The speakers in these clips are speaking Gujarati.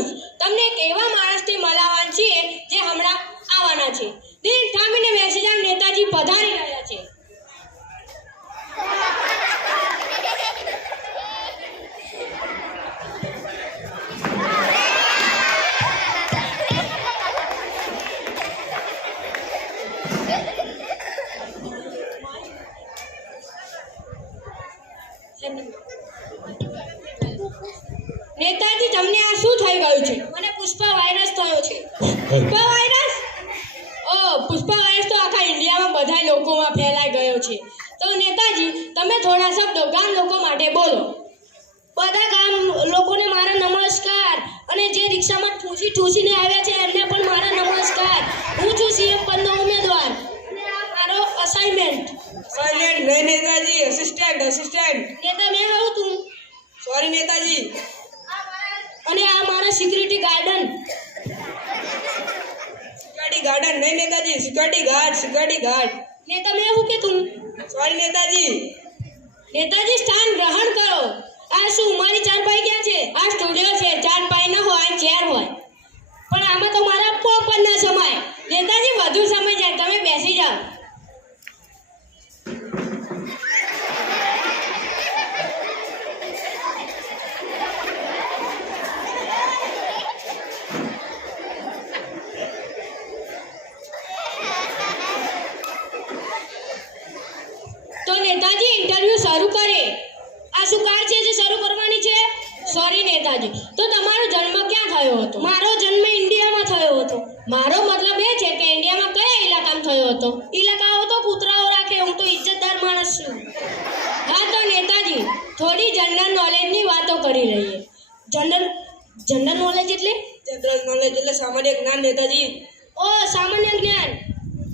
છું તમને એક એવા માણસથી મળવાનું છે જે હમણાં આવવાના છે દિલ થામીને બેસી જાવ નેતાજી પધારી રહ્યા છે નેતાજી તમને આ શું થઈ ગયું છે મને પુષ્પા વાયરસ થયો છે પુષ્પા વાયરસ પુષ્પા વાયરસ તો આખા ઇન્ડિયામાં બધા લોકોમાં ફેલાઈ ગયો છે તો નેતાજી તમે થોડા શબ્દો ગામ લોકો માટે બોલો બધા ગામ લોકોને મારા નમસ્કાર અને જે રિક્ષામાં ઠૂસીને આવ્યા છે એમને પણ મારા નમસ્કાર હું છું સીએમ પદનો ઉમેદવાર અને આ મારો અસાઇનમેન્ટ નહીં નેતાજી અસિસ્ટન્ટ નેતા મેં કહું તું સોરી નેતાજી અને આ મારા સિક્યુરિટી ગાર્ડન નહીં નેતાજી સિક્યુરિટી ગાર્ડ નેતા મેં હું કે તું સોરી નેતાજી સ્થાન ગ્રહણ કરો આ શું મારી ચારપાઈ ક્યાં છે આ સ્ટુડિયો છે ચારપાઈ ન હોય આ ચેર હોય પણ આમાં તો મારા પોપન ના સમાય નેતાજી વધુ સમય જાય તમે બેસી જાઓ તો નેતાજી ઇન્ટરવ્યુ શરૂ કરે આ શું કાર છે જે શરૂ કરવાની છે સોરી નેતાજી તો તમારો જન્મ ક્યાં થયો હતો મારો જન્મ ઇન્ડિયામાં થયો હતો મારો મતલબ એ છે કે ઇન્ડિયામાં કયા ઇલાકામાં થયો હતો ઇલાકાઓ તો કૂતરાઓ રાખે હું તો ઇજ્જતદાર માણસ છું હા તો નેતાજી થોડી જનરલ નોલેજની વાતો કરી રહીએ જનરલ નોલેજ એટલે સામાન્ય જ્ઞાન નેતાજી સામાન્ય જ્ઞાન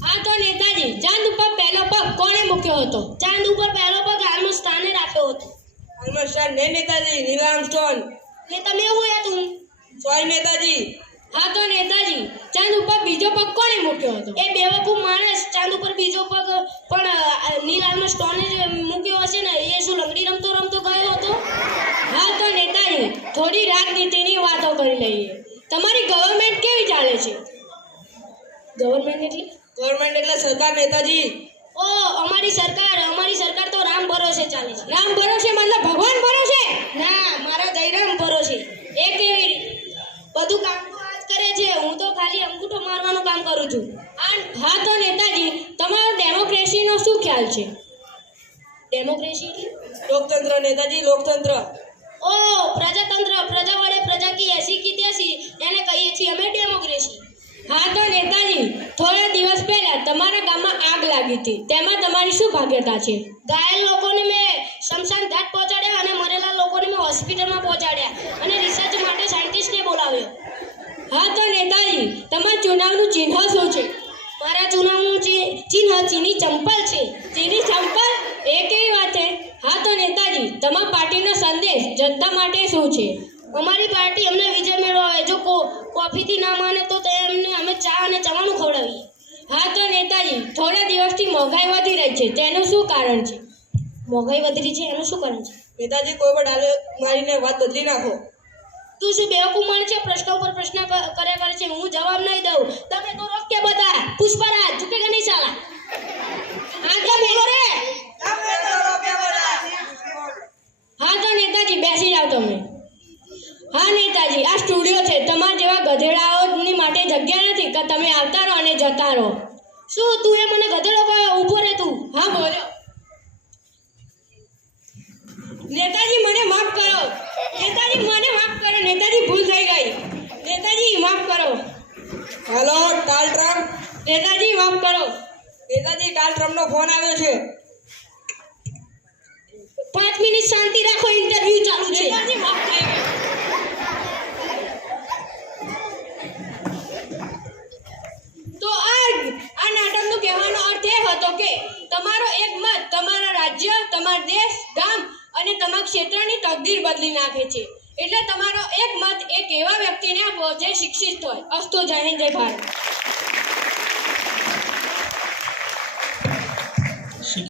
હા તો નેતાજી ચાંદ ઉપર પહેલો પગ કોણે મૂક્યો હતો ચાંદ ઉપર પહેલો પગ આર્મસ્ટ્રોંગે રાખ્યો હતો નહીં નેતાજી નીલ આર્મસ્ટ્રોંગ ને તમે હું તું સોરી નેતાજી હા તો નેતાજી ચાંદ ઉપર બીજો પગ કોણે મૂક્યો હતો એ બેવકૂફ માણસ ચાંદ ઉપર બીજો પગ પણ નીલ આર્મસ્ટ્રોંગે જ મૂક્યો હશે ને એ શું લંગડી રમતો ગયો હતો હા તો નેતાજી થોડી રાજનીતિની વાતો કરી લઈએ તમારી ગવર્નમેન્ટ કેવી ચાલે છે ગવર્નમેન્ટ એટલે સરકાર નેતાજી અમારી સરકાર તો રામ ભરોસે ચાલે છે રામ ભરોસે મતલબ ભગવાન ભરોસે ના મારા જયરામ ભરોસે એ કેવી રીતે બધું કામ તો આજ કરે છે હું તો ખાલી અંગૂઠો મારવાનું કામ કરું છું હા તો નેતાજી તમારો ડેમોક્રેસીનો શું ખ્યાલ છે ડેમોક્રેસી લોકતંત્ર નેતાજી લોકતંત્ર પ્રજાતંત્ર પ્રજા વડે પ્રજા કી એસી કી તેસી એને કહીએ છીએ અમે ડેમોક્રેસી હા તો નેતાજી થોડા દિવસ પહેલા તમારા ગામમાં આગ લાગી હતી તેમાં તમારી શું ભાગ્યતા છે ઘાયલ લોકોને મેં શમશાન ઘાટ પહોંચાડ્યા અને મરેલા લોકોને મેં હોસ્પિટલમાં પહોંચાડ્યા અને રિસર્ચ માટે સાયન્ટિસ્ટને બોલાવ્યો હા તો નેતાજી તમારા ચુનાવનું ચિહ્ન શું છે મારા ચુનાવનું ચિહ્ન ચીની ચંપલ છે ચીની ચંપલ એ કેવી વાત છે હા તો નેતાજી તમારા પાર્ટીનો સંદેશ જનતા માટે શું છે અમારી પાર્ટી અમને વિજય મેળવાવે જો કોફીથી ના માને તો એમને અમે ચા અને ચવાનું ખવડાવીએ હા તો નેતાજી થોડા દિવસથી મોંઘાઈ વધી રહી છે તેનું શું કારણ છે મોંઘાઈ વધી રહી છે એનું શું કારણ છે નેતાજી કોઈ પણ ડાલે મારીને વાત બદલી નાખો તું શું બેવકૂફ માણસ છે પ્રશ્ન ઉપર પ્રશ્ન કર્યા કરે છે હું જવાબ નહીં દઉં તમે તો રોકે બધા પુષ્પરાજ ઝુકેગા નહીં સાલા આગળ બોલો રે હા તો નેતાજી બેસી જાઓ તમે હા નેતાજી આ સ્ટુડિયો છે તમારા જેવા ગધેડાઓની માટે જગ્યા નથી કે તમે આવતા રહો અને જતા રહો શું તું એ મને ગધેડો કહ્યો ઊભો રહે તું હા બોલ્યો નેતાજી મને માફ કરો નેતાજી ભૂલ થઈ ગઈ નેતાજી માફ કરો હેલો ટાલ ટ્રમ્પ નેતાજી માફ કરો નેતાજી ટાલ ટ્રમ્પનો ફોન આવ્યો છે 5 મિનિટ શાંતિ રાખો ઇન્ટરવ્યુ ચાલુ છે નેતાજી માફ થઈ ગઈ તો આ નાટકનું કહેવાનો અર્થ એ હતો કે તમારો એક મત તમારા રાજ્ય તમારા દેશ ગામ અને તમારા ક્ષેત્રની તકદીર બદલી નાખે છે એટલે તમારો એક મત એક એવા વ્યક્તિને આપો જે શિક્ષિત હોય અસ્તુ જય હિન્દ જય ભારત